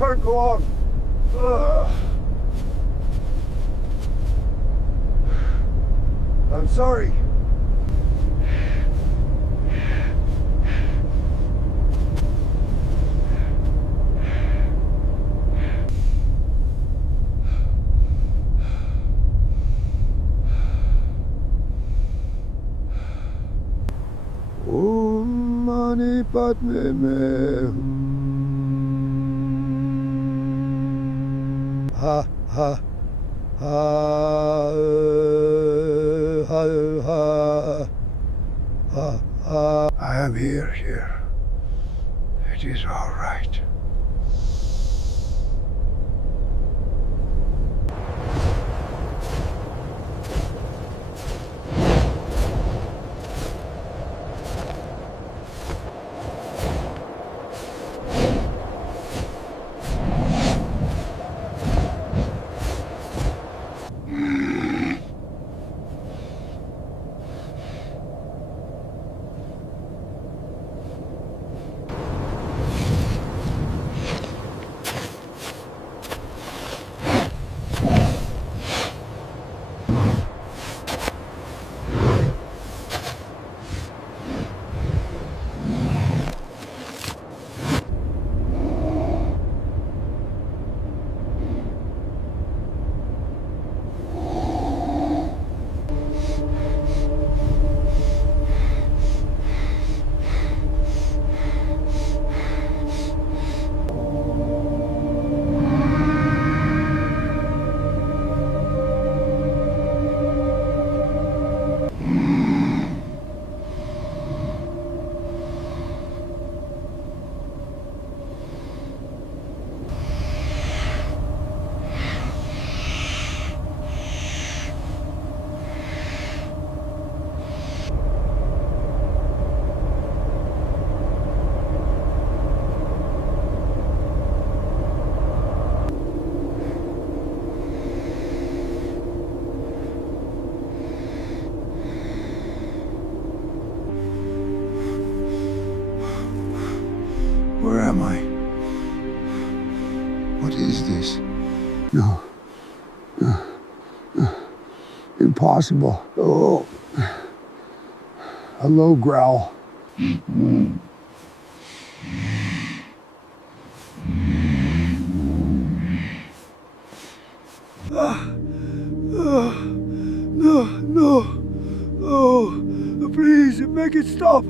can't go on. Ugh. I'm sorry. Om Mani Padme Ha ha ha ha ha ha. I am here. It is all right. Where am I? What is this? No. Impossible. Oh. A low growl. No. Oh, please, make it stop.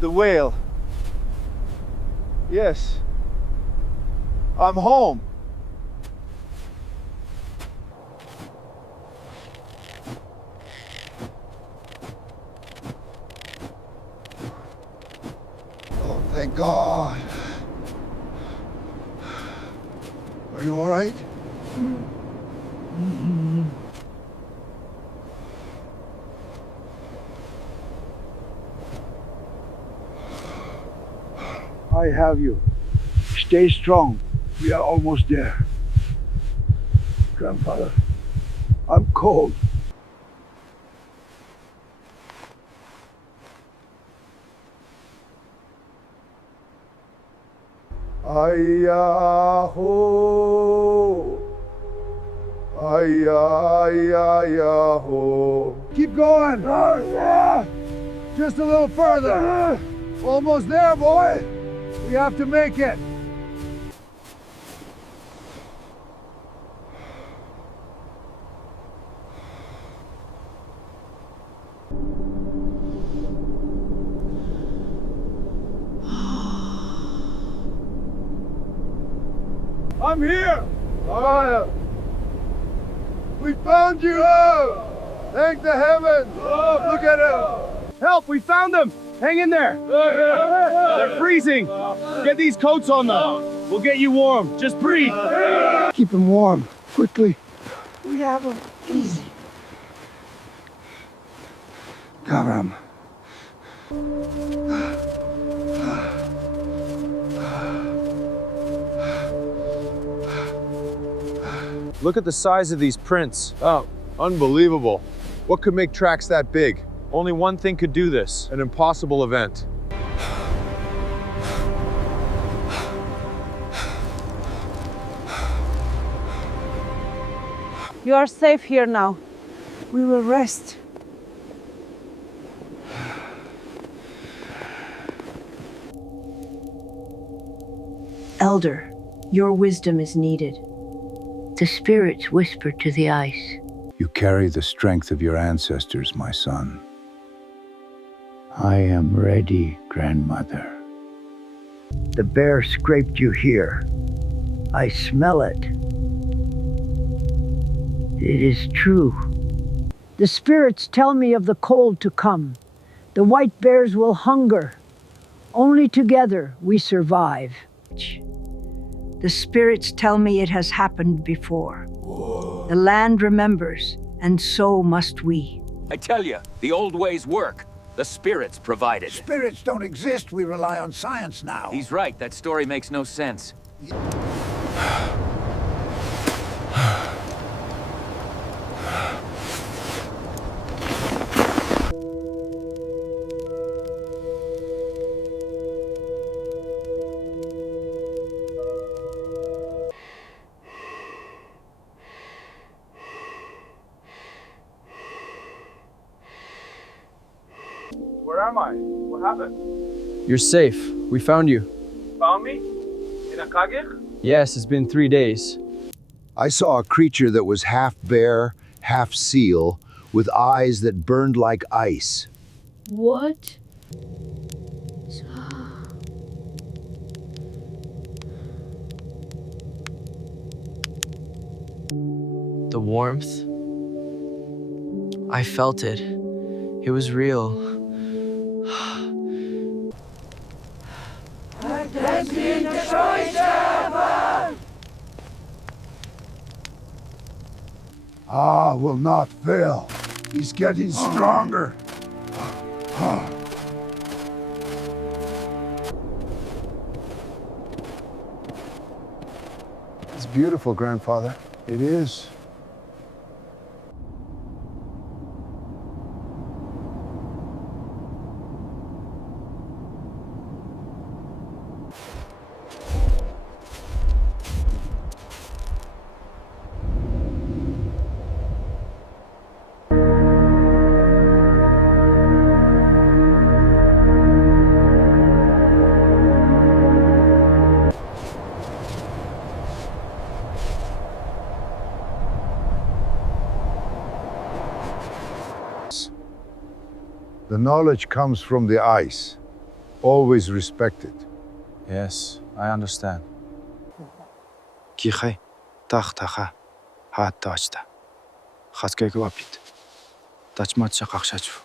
The whale. Yes. I'm home. Oh, thank God. Are you all right? I have you. Stay strong. We are almost there. Grandfather, I'm cold. Ay-ya-ho. Ay-ya-ya-ya-ho. Keep going. Just a little further. Almost there, boy. We have to make it. I'm here! We found you! Thank the heavens! Look at him! Help, we found them! Hang in there! They're freezing! Get these coats on them! We'll get you warm. Just breathe! Keep him warm, quickly. We have him. Easy. Cover him. Look at the size of these prints. Oh, unbelievable. What could make tracks that big? Only one thing could do this. An impossible event. You are safe here now. We will rest. Elder, your wisdom is needed. The spirits whisper to the ice. You carry the strength of your ancestors, my son. I am ready, grandmother. The bear scraped you here. I smell it. It is true. The spirits tell me of the cold to come. The white bears will hunger. Only together we survive. The spirits tell me it has happened before. The land remembers, and so must we. I tell you, the old ways work. The spirits provided. Spirits don't exist. We rely on science now. He's right, that story makes no sense. Where am I? What happened? You're safe. We found you. Found me? In a kagir? Yes, it's been 3 days. I saw a creature that was half bear, half seal, with eyes that burned like ice. What? The warmth. I felt it. It was real. Ah, will not fail. He's getting stronger. It's beautiful, grandfather. It is. The knowledge comes from the ice. Always respect it. Yes, I understand. Кихай, тахтаха, хааттаачта. Хаскайг вапит. Тачматша какшачу.